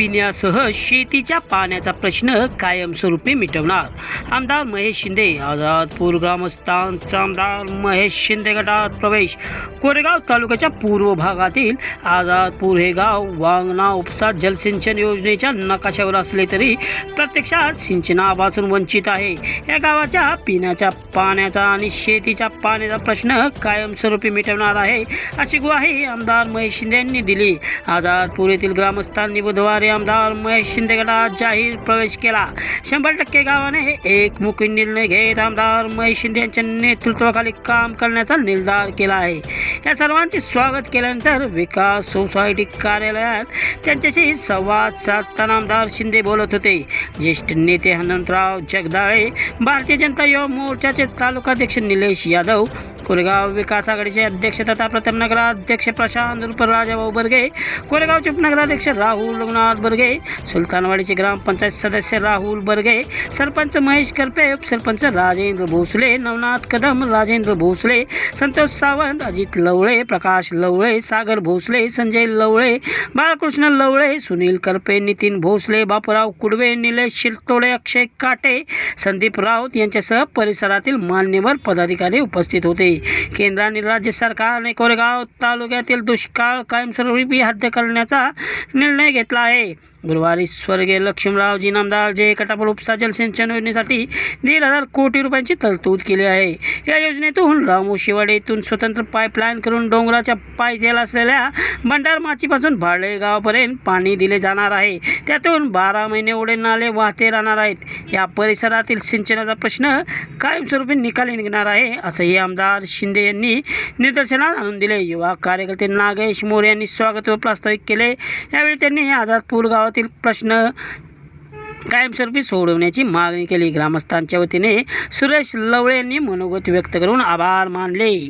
पिण्यासह शेतीच्या पाण्याचा प्रश्न कायमस्वरूपी मिटवणार. आमदार महेश शिंदे आझादपूर ग्रामस्थांचा आमदार महेश शिंदे गटात प्रवेश. कोरेगाव तालुक्याच्या पूर्व भागातील आझादपूर हे गाव वांगणा उपसा जलसिंचन योजनेच्या नकाशावर असले तरी प्रत्यक्षात सिंचनापासून वंचित आहे. या गावाच्या पिण्याच्या पाण्याचा आणि शेतीच्या पाण्याचा प्रश्न कायमस्वरूपी मिटवणार आहे अशी ग्वाही आमदार महेश शिंदे यांनी दिली. आझादपूर येथील ग्रामस्थांनी बुधवारी आमदार महेश शिंदे गटात जाहीर प्रवेश केला. शंभर टक्के गावाने हे एकमुखी निर्णय घेत आमदार महेश शिंदे यांच्या नेतृत्वाखाली काम करण्याचा निर्धार केला आहे. या सर्वांचे स्वागत केल्यानंतर विकास सोसायटी कार्यालयात त्यांच्याशी संवाद साधताना आमदार शिंदे बोलत होते. ज्येष्ठ नेते हनुमंतराव जगदाळे भारतीय जनता युवा मोर्चाचे तालुकाध्यक्ष निलेश यादव कोरेगाव विकास आघाडीचे अध्यक्ष तथा प्रथम नगराध्यक्ष प्रशांत उर्फ बर्गे कोरेगावचे उपनगराध्यक्ष राहुल रघुनाथ बर्गे सुलतानवाडीचे ग्रामपंचायत सदस्य राहुल बर्गे सरपंच महेश करपे उपसरपंच राजेंद्र भोसले नवनाथ कदम राजेंद्र भोसले संतोष सावंत अजित लवळे प्रकाश लवळे सागर भोसले संजय लवळे बाळकृष्ण लवळे सुनील करपे नितीन भोसले बापूराव कुडवे निलेश शिरतोडे अक्षय काटे संदीप राऊत यांच्यासह परिसरातील मान्यवर पदाधिकारी उपस्थित होते. केंद्र आणि राज्य सरकारने कोरेगाव तालुक्यातील दुष्काळ कायमस्वरूपी हद्द करण्याचा निर्णय घेतला आहे. गुरुवारी स्वर्गीय लक्ष्मणरावजी नामदार जे कटापूर उपसा जलसिंचन योजनेसाठी दीड हजार कोटी रुपयांची तरतूद केली आहे. या योजनेतून रामू शिवाडेतून स्वतंत्र पाईपलाईन करून डोंगराच्या पायथ्याला असलेल्या भंडार माचीपासून भाडे गावापर्यंत पाणी दिले जाणार आहे. त्यातून बारा महिने ओढे नाले वाहते राहणार आहेत. या परिसरातील सिंचनाचा प्रश्न कायमस्वरूपी निकाली निघणार आहे असंही आमदार शिंदे यांनी निदर्शनात आणून दिले. युवा कार्यकर्ते नागेश मोरे यांनी स्वागत व प्रास्ताविक केले. यावेळी त्यांनी आझाद गावातील प्रश्न कायमस्वरूपी सोडवण्याची मागणी केली. ग्रामस्थांच्या वतीने सुरेश लवळे यांनी मनोगत व्यक्त करून आभार मानले.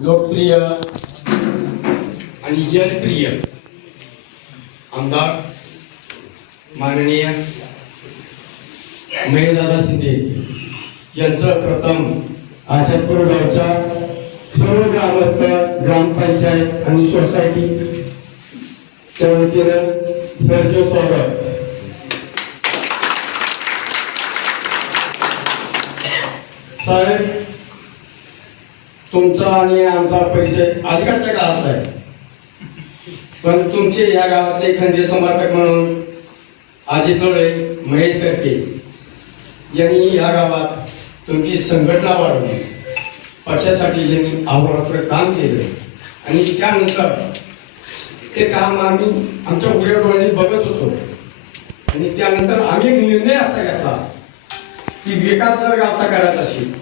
लोकप्रिय आणि जनप्रिय आमदार माननीय महेशदादा शिंदे यांचं प्रथम आझादपूर गावच्या सर्व ग्रामस्थ ग्रामपंचायत आणि सोसायटी च्या वतीनं सहर्ष स्वागत. साहेब तुमचा आणि आमचा परिचय अलीकडच्या काळात आहे पण तुमचे या गावातले खंदे समर्थक म्हणून आजी थोडे महेश सरके यांनी या गावात तुमची संघटना वाढवली. पक्षासाठी त्यांनी अहोरात्र काम केलं आणि त्यानंतर ते काम आम्ही आमच्या उघड्या डोळ्यांनी बघत होतो. आणि त्यानंतर आम्ही एक निर्णय असा घेतला की विकास जर गावचा करायचा असेल.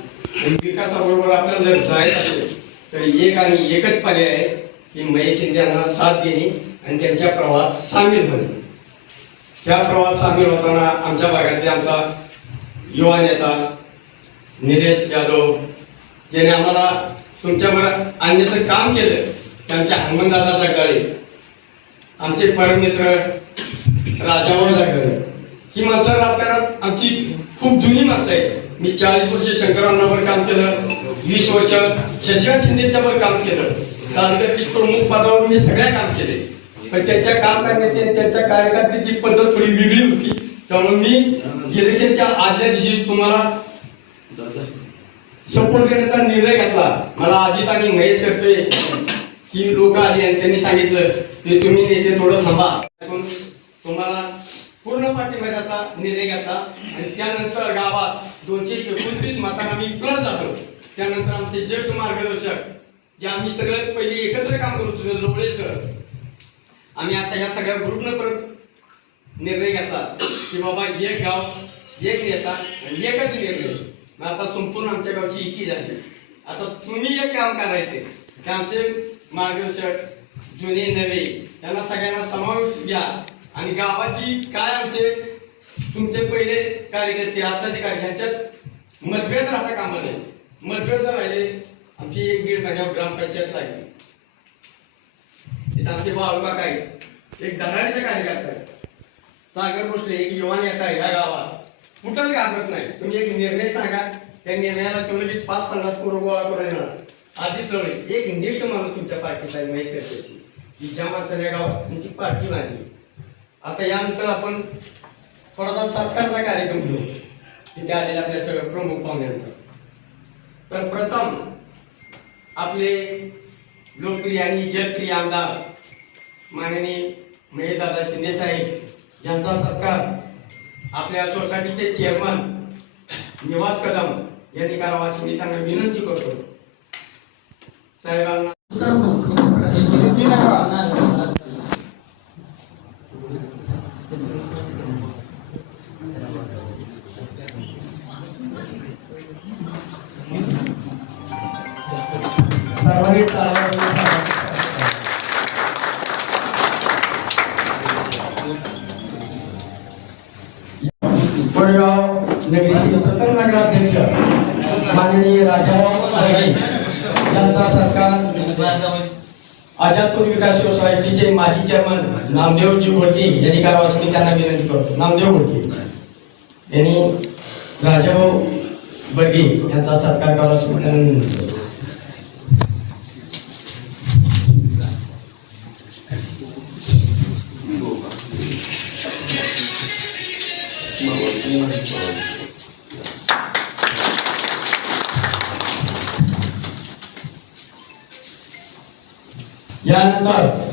आणि विकासाबरोबर आपल्याला जर जायचं असेल तर एक आणि एकच पर्याय आहे की महेश शिंदे यांना साथ देणे आणि त्यांच्या प्रवाहात सामील होणे. त्या प्रवाहात सामील होताना आमच्या भागातले आमचा युवा नेता निलेश जाधव ज्याने आम्हाला तुमच्यावर आणण्याचं काम केलं. ते आमच्या हनुमंतदादा जगाळे आमचे परममित्र राजाभाऊ जगाळे ही माणसं राजकारणात आमची खूप जुनी माणसं आहेत. मी चाळीस वर्ष शंकरांनावर काम केलं. वीस वर्ष शशिकांत शिंदेच्यावर काम केलं. तालुक्यातील प्रमुख पदावर मी सगळ्या काम केले. पण त्यांच्या काम करण्याची आणि त्यांच्या कार्यकर्त्याची पद्धत थोडी वेगळी होती. त्यामुळे मी इलेक्शनच्या आदल्या दिवशी तुम्हाला सपोर्ट करण्याचा निर्णय घेतला. मला अजित आणि महेश करपे ही लोक आली आणि त्यांनी सांगितलं की तुम्ही नेते थोडं थांबा. तुम्हाला पूर्ण पाठिंब्याचा निर्णय घेतला. आणि त्यानंतर गावात दोनशे एकोणतीस मतांना आम्ही प्लस झालो. त्यानंतर आमचे ज्येष्ठ मार्गदर्शक जे आम्ही सगळ्यात पहिले एकत्र काम करत होतो लोळे सर आम्ही आता या सगळ्या ग्रुपनं परत निर्णय घेतला की बाबा एक गाव एक नेता आणि एकच निर्णय. मग आता संपूर्ण आमच्या गावची इकी झाली. आता तुम्ही एक काम करायचे. ते आमचे मार्गदर्शक जुने नवे त्यांना सगळ्यांना समावेश घ्या. आणि गावाची काय आमचे तुमचे पहिले कार्यकर्ते आताचे काय ह्याच्यात मतभेद राहता कामा नये मतभेद जर राहिले. आमची एक दीड महिन्यावर ग्रामपंचायत लागली. इथं आमचे बाळूका काय एक धडाडीचा कार्यकर्ता आहे सागर भोसले एक युवान येत आहे ह्या गावात. कुठंच घाबरत नाही. तुम्ही एक निर्णय सांगा. त्या निर्णयाला तुम्ही पाच पन्नास पूर्व गोळा करून येणार आधीच लढे एक निष्ठ माणूस तुमच्या पार्टीचा महेश करतेची. की ज्या माणसाने गावात तुमची पार्टी बांधली. आता यानंतर आपण थोडासा सत्कारचा कार्यक्रम घेऊ. तिथे आलेल्या आपल्या सगळ्या प्रमुख पाहुण्यांचा. तर प्रथम आपले लोकप्रिय आणि जलप्रिय आमदार माननीय महेशदादा शिंदे साहेब यांचा सत्कार आपल्या सोसायटीचे चेअरमन निवास कदम यांनी करावा अशी मी त्यांना विनंती करतो. साहेबांना सर्वांनी नागपूर विकास सोसायटीचे माजी चेअरमन नामदेवजी गोडके यांनी करावा अशी मी त्यांना विनंती करतो. नामदेव गोडके यांनी राजाभाऊ बर्गे यांचा सत्कार करावा Thank you. त्यांना विनंती करतो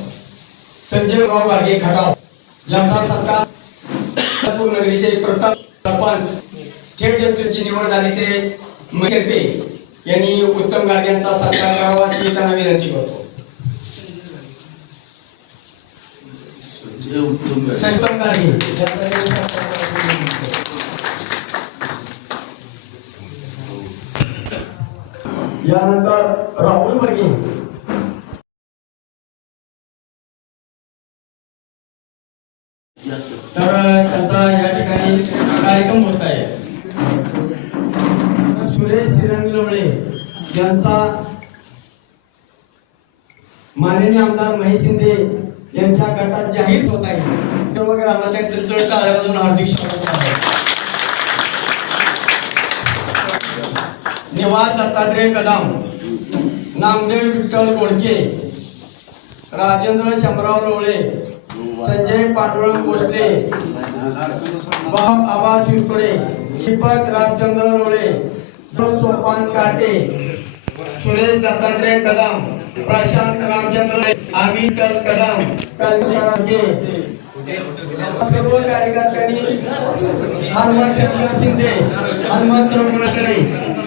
संजयराव गाडगे खटाव यांचा सरकार नागपूर नगरीचे प्रताप सरपंच थेट जनतेची निवड झाली ते महेरपे यांनी उत्तम गाडगे यांचा सत्कार करावा अशी मी त्यांना विनंती करतो. संतम गाडगे यानंतर राहुल वर्गे यांचा माननीय आमदार महेश शिंदे यांच्या गटात जाहीर होत आहे. सर्व ग्रामाच्या तळतळ टाळ्यामधून हार्दिक स्वागत आहे. निवास दत्तात्रय कदम नामदेव विठ्ठल गोडके राजेंद्र शंभराव लोळे संजय पांडुरंग भोसले बाब आबा शिरकोडे दीपक रामचंद्र लोळे सोपान काटे सुरेश दत्तात्रय कदम प्रशांत रामचंद्र अमितल कदम सर्व कार्यकर्त्यांनी हनुमान शंकर शिंदे हनुमंत रघुनाथकडे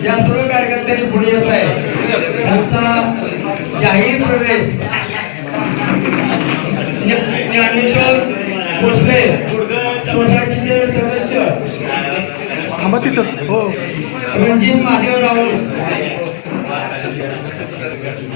या सर्व कार्यकर्त्यांनी पुढे येत आहे. त्यांचा जाहीर प्रवेश ज्ञानेश्वर भोसले सोसायटीचे सदस्य. हो. रणजित महादेव राऊत हनुमंत बापूराव शिंदे हो पुढे या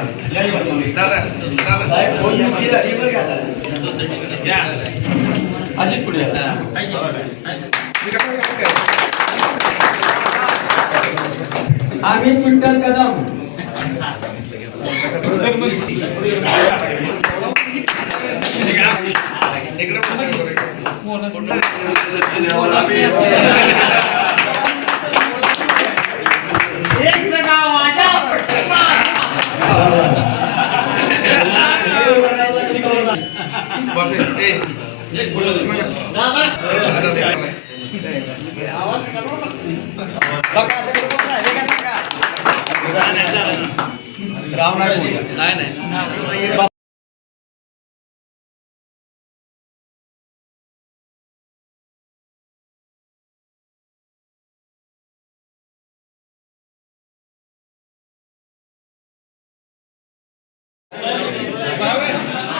लोळे साहेब, फोन नक्की झाली बरं राव नाही काय नाही Gracias.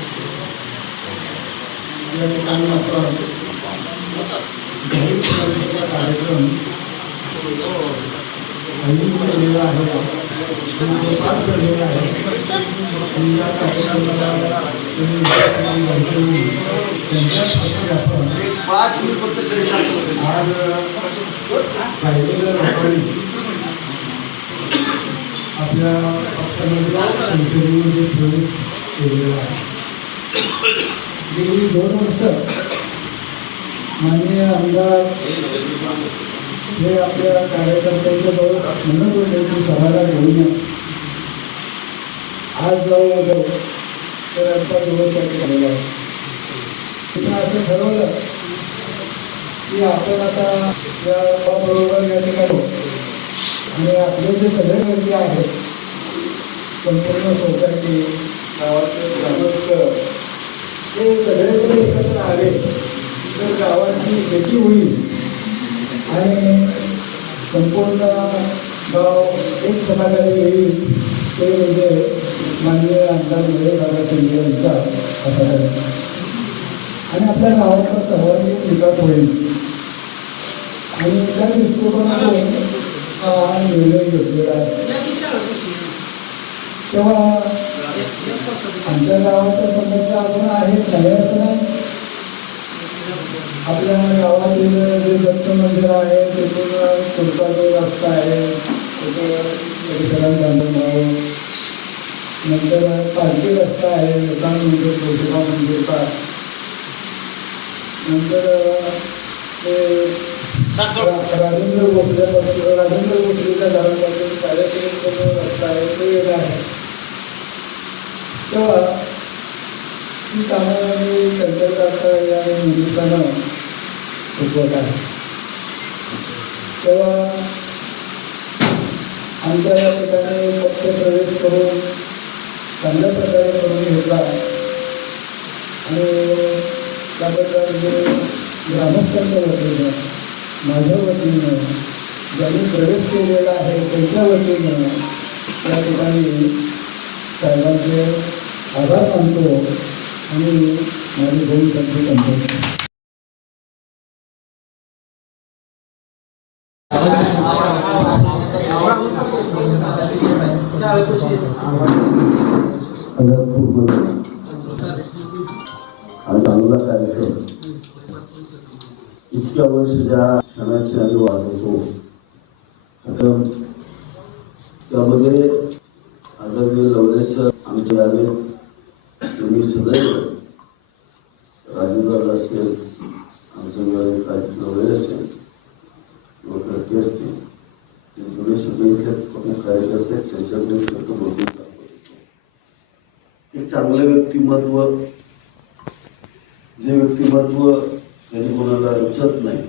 राहिलेल्या लोकांनी आपल्या पक्षामध्ये संसदेमध्ये प्रवेश केलेला आहे. गेली दोन वर्ष माननीय आमदार हे आपल्या कार्यकर्त्यांच्या म्हणत होते की सभाला घेऊन या. आज जाऊ वगैरे तर आजचा दिवस त्या ठिकाणी आहे असं ठरवलं की आपण आता या बरोबर या ठिकाणी आणि आपले जे सगळे व्यक्ती आहेत संपूर्ण सोसायटी गावातले ग्रामस्थ हे सगळे जर एकत्र आले. तर गावाची एकी होईल. आणि संपूर्ण गाव एक समाजाने येईल ते म्हणजे माननीय आमदार विजय बाबासाहेब यांचा आणि आपल्या गावाचा सर्वांगीण विकास होईल. आणि त्या दृष्टिकोनातून हा निर्णय घेतलेला आहे. तेव्हा आमच्या गावाच्या समस्या अजून आहेत नाही असं नाही. आपल्या गावातील जे दत्त मंदिर आहे तिथून पुढचा जो रस्ता आहे राहावं नंतर पालखी रस्ता आहे लोकां मंदिर जोतिबा मंदिरचा. नंतर ते राजेंद्र भोसलेपासून राजेंद्र भोसलेच्या घरापासून साडेतीनचा जो रस्ता आहे. तो वेगळा आहे. तेव्हा ती कामं मी संकल्पाचा या निमित्तानं सोपवत आहे. तेव्हा आमच्या या ठिकाणी पक्ष प्रवेश करून चांगल्या प्रकारे करून घेतला. आणि त्याबद्दल जे ग्रामस्थांच्या वतीनं माझ्या वतीनं ज्यांनी प्रवेश केलेला आहे त्यांच्या वतीनं त्या ठिकाणी साहेबांचे आभार मानतो आणि माझी दोन शब्द संपवतो. आणि चांगला कार्यक्रम. इतक्या वर्ष ज्या क्षणाची आम्ही वाढवतो आता त्यामध्ये आदरणीय लवणे सर आमच्या गावी तुम्ही सदैव राजूदादा असेल आमच्या गावी काजी लवणे असेल किंवा करते असतील ते जुने सगळे इथले प्रमुख कार्यकर्ते आहेत, त्यांच्याकडे फक्त बोलून दाखवत. एक चांगलं व्यक्तिमत्व जे व्यक्तिमत्व कधी कोणाला रुचत नाही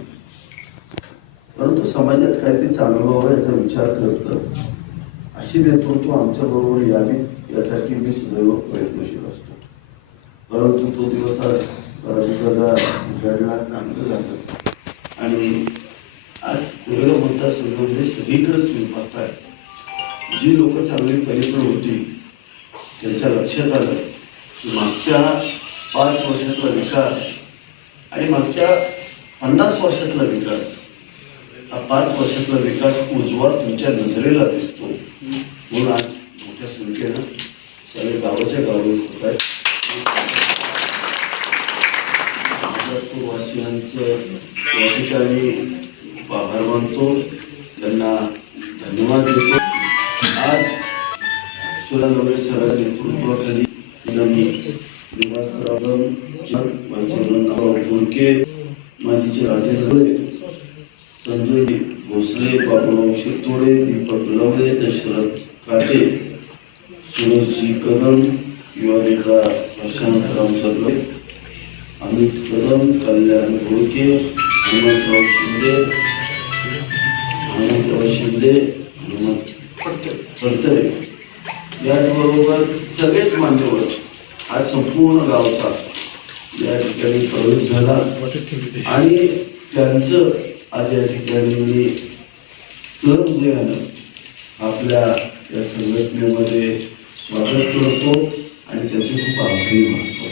परंतु समाजात काहीतरी चांगलं व्हावं याचा विचार करतं अशी नेतृत्व आमच्या बरोबर यावी यासाठी मी सदैव प्रयत्नशील असतो. परंतु तो दिवस आज राजूदादा घडला चांगलं झालं. आणि आज कोरेगाव मतदारसंघामध्ये सगळीकडेच तुम्ही पाहताय जी लोक चांगली पलीकडे होती त्यांच्या लक्षात आलं की मागच्या पाच वर्षातला विकास आणि मागच्या पन्नास वर्षातला विकास हा पाच वर्षातला विकास उजवा तुमच्या नजरेला दिसतो. म्हणून आज मोठ्या संख्येनं सगळे गावाच्या गावी होत आहेत. वासियांचं या ठिकाणी आभार मानतो. त्यांना धन्यवाद देतो. आज सुरानवे सरांच्या नेतृत्वाखाली मी निवासराव माझे राजेंद्र संजय भोसले बाबूराव शिरतोडे दीपक लवडे दशरथ काटे सुरेशजी कदम युवा नेता प्रशांत रामचंद्र अमित कदम कल्याण घोडके हनुमंतराव शिंदे हनुमंतराव शिंदे हनुमंत फडतरे. याचबरोबर सगळेच मान्यवर आज संपूर्ण गावचा या ठिकाणी प्रवेश झाला. आणि त्यांचं आज या ठिकाणी मी सहृदयानं आपल्या या संघटनेमध्ये स्वागत करतो आणि त्याचे खूप आभारी मानतो.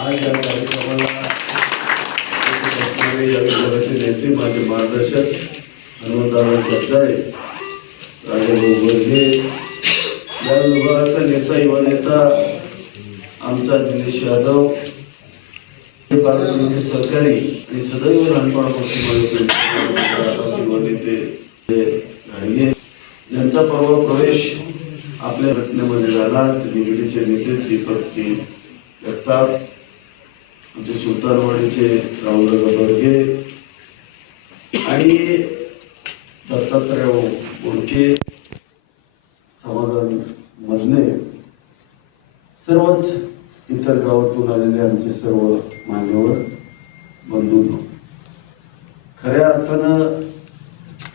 आज या कार्यक्रमाला या विभागाचे नेते माझे मार्गदर्शक हनुमंतराव जगदाळे राजाभाऊ वर्धे या विभागाचा नेता युवा नेता आमचा दिनेश यादव हे सहकारी आणि सदैव लहानपणापासून माझे नेते यांचा परवा प्रवेश आपल्या घटनेमध्ये झाला. निगडीचे नेते दीपक जगताप आमचे सुलतानवाडीचे राहुल बर्गे आणि दत्तात्रय बोडके समाधान मजने सर्वच इतर गावातून आलेले आमचे सर्व मान्यवर बंधू खऱ्या अर्थानं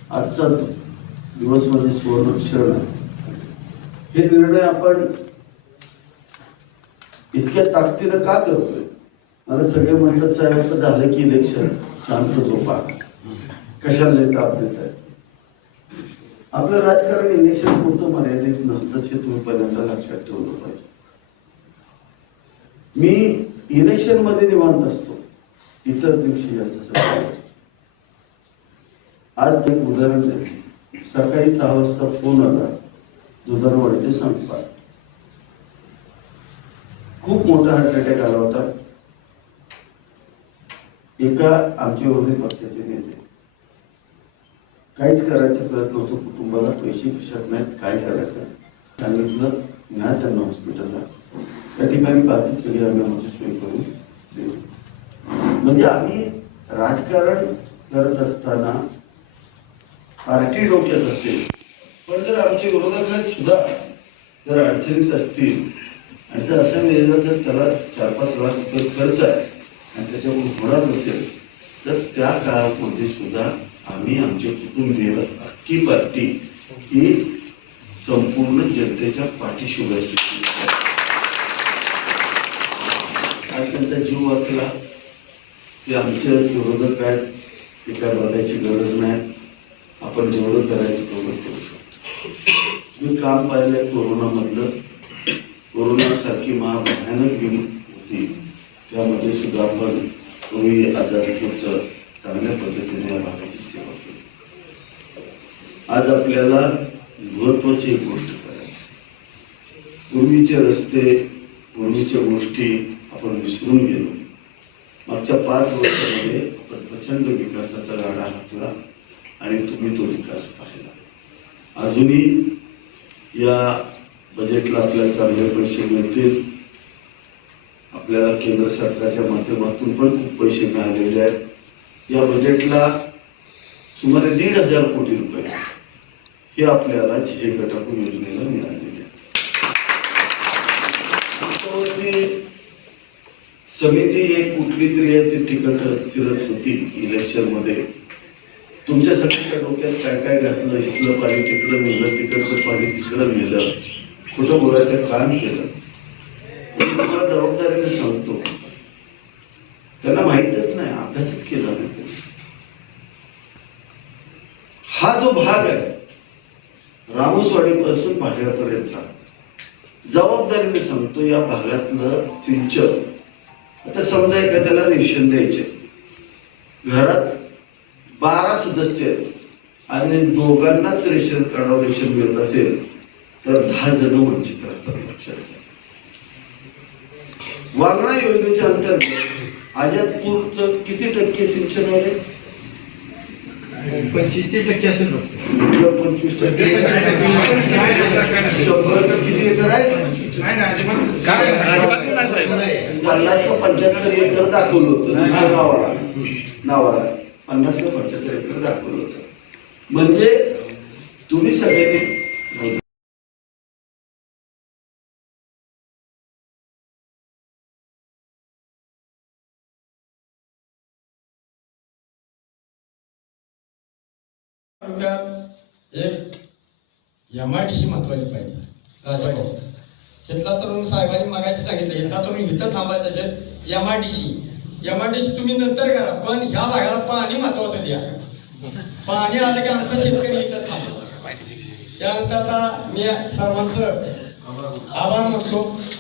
आजचा दिवस म्हणजे सुवर्ण क्षण आहे. हे निर्णय आपण इतक्या ताकदीनं का करतोय? मला सगळे म्हणतात साहेब आता झालं की इलेक्शन शांत झोपा. कशाला ताप देत आहे आपलं राजकारण इलेक्शन पुरतं मर्यादित नसतंच हे तुम्ही पहिल्यांदा लक्षात ठेवलं पाहिजे. मी इलेक्शनमध्ये निवांत असतो. इतर दिवशी जास्त आज एक उदाहरण देतो. सकाळी सहा वाजता फोन आला. दुधारवाडीचे संपात खूप मोठा हार्ट अटॅक आला होता. एका आमच्या विरोधी पक्षाचे नेते. काहीच करायचं कळत नव्हतं. कुटुंबाला पैसे खिशात नाहीत. काय करायचं? सांगितलं ना त्यांना हॉस्पिटलला त्या ठिकाणी बाकी सगळी आम्ही सोय करून देऊ. म्हणजे आम्ही राजकारण करत असताना पार्टी डोक्यात असेल पण जर आमचे विरोधक सुद्धा जर अडचणीत असतील आणि जर असं वेळेला जर त्याला चार पाच लाख रुपये खर्च आहे आणि त्याच्याकडून होणार नसेल तर त्या काळामध्ये सुद्धा आम्ही आमचे कुटुंबीय अख्खी पार्टी ही संपूर्ण जनतेच्या पाठीशी उभी आणि त्यांचा जीव वाचला. ते आमच्या विरोधक आहेत ते काय बघायची गरज नाही. आपण जेवढं करायचं तेवढं करू शकतो. मी काम पाहिलंय कोरोनामधलं. कोरोनासारखी महाभयानक बिम होती. त्यामध्ये सुद्धा आपण पूर्वी आजारपूरचं चांगल्या पद्धतीने या भागाची सेवा केली. आज आपल्याला महत्वाची एक गोष्ट करायची पूर्वीचे रस्ते पूर्वीच्या गोष्टी आपण विसरून गेलो. मागच्या पाच वर्षामध्ये आपण प्रचंड विकासाचा गाडा हातला आणि तुम्ही तो विकास पाहिला. अजूनही या बजेटला आपल्याला चांगले पैसे मिळतील. आपल्याला केंद्र सरकारच्या माध्यमातून पण खूप पैसे मिळालेले आहेत. या बजेटला सुमारे दीड हजार कोटी रुपये हे आपल्याला झे घटकून योजनेला मिळालेले आहेत. समिती एक कुठली तरी आहे ती तिकट फिरत होती इलेक्शनमध्ये. तुमच्या सगळ्यांच्या डोक्यात काय काय घातलं इथलं पाणी तिकडं नेलं तिकडचं पाणी तिकडं नेलं खोटं बोलायचं काम केलं? तुम्हाला जबाबदारीने सांगतो. त्यांना माहीतच नाही अभ्यासच केला नाही हा जो भाग आहे रामोसवाडीपासून भाड्यापर्यंतचा जबाबदारीने सांगतो या भागातलं सिंचन आता समजा एखाद्याला रेशन द्यायचे. घरात बारा सदस्य आहेत आणि दोघांनाच रेशन कार्डावर रेशन मिळत असेल तर दहा जण वंचित राहतात लक्षात. वागणा योजनेच्या अंतर्गत आजादपूरचं किती टक्के सिंचन आहे? पंचवीस ते टक्के असेल पंचवीस टक्के. शंभर टक्के किती एकर आहे? नाही काय अजिबात नाही. साहेब. पन्नास का पंच्याहत्तर एकर दाखवलं होतं. नावाला नावाला. पन्नास का पंच्याहत्तर एकर दाखवलं होतं. म्हणजे तुम्ही सगळ्यांनी एक एम आय डी महत्वाची पाहिजे. इथला तरुण साहेबांनी मगाशी सांगितलं इथला तरुण इथं थांबायचं असेल M I D C M D C तुम्ही नंतर करा पण ह्या भागाला पाणी महत्वाचं द्या. पाणी आलं की आमचा शेतकरी इथं थांबतो. त्यानंतर आता मी सर्वांचं आभार मानतो.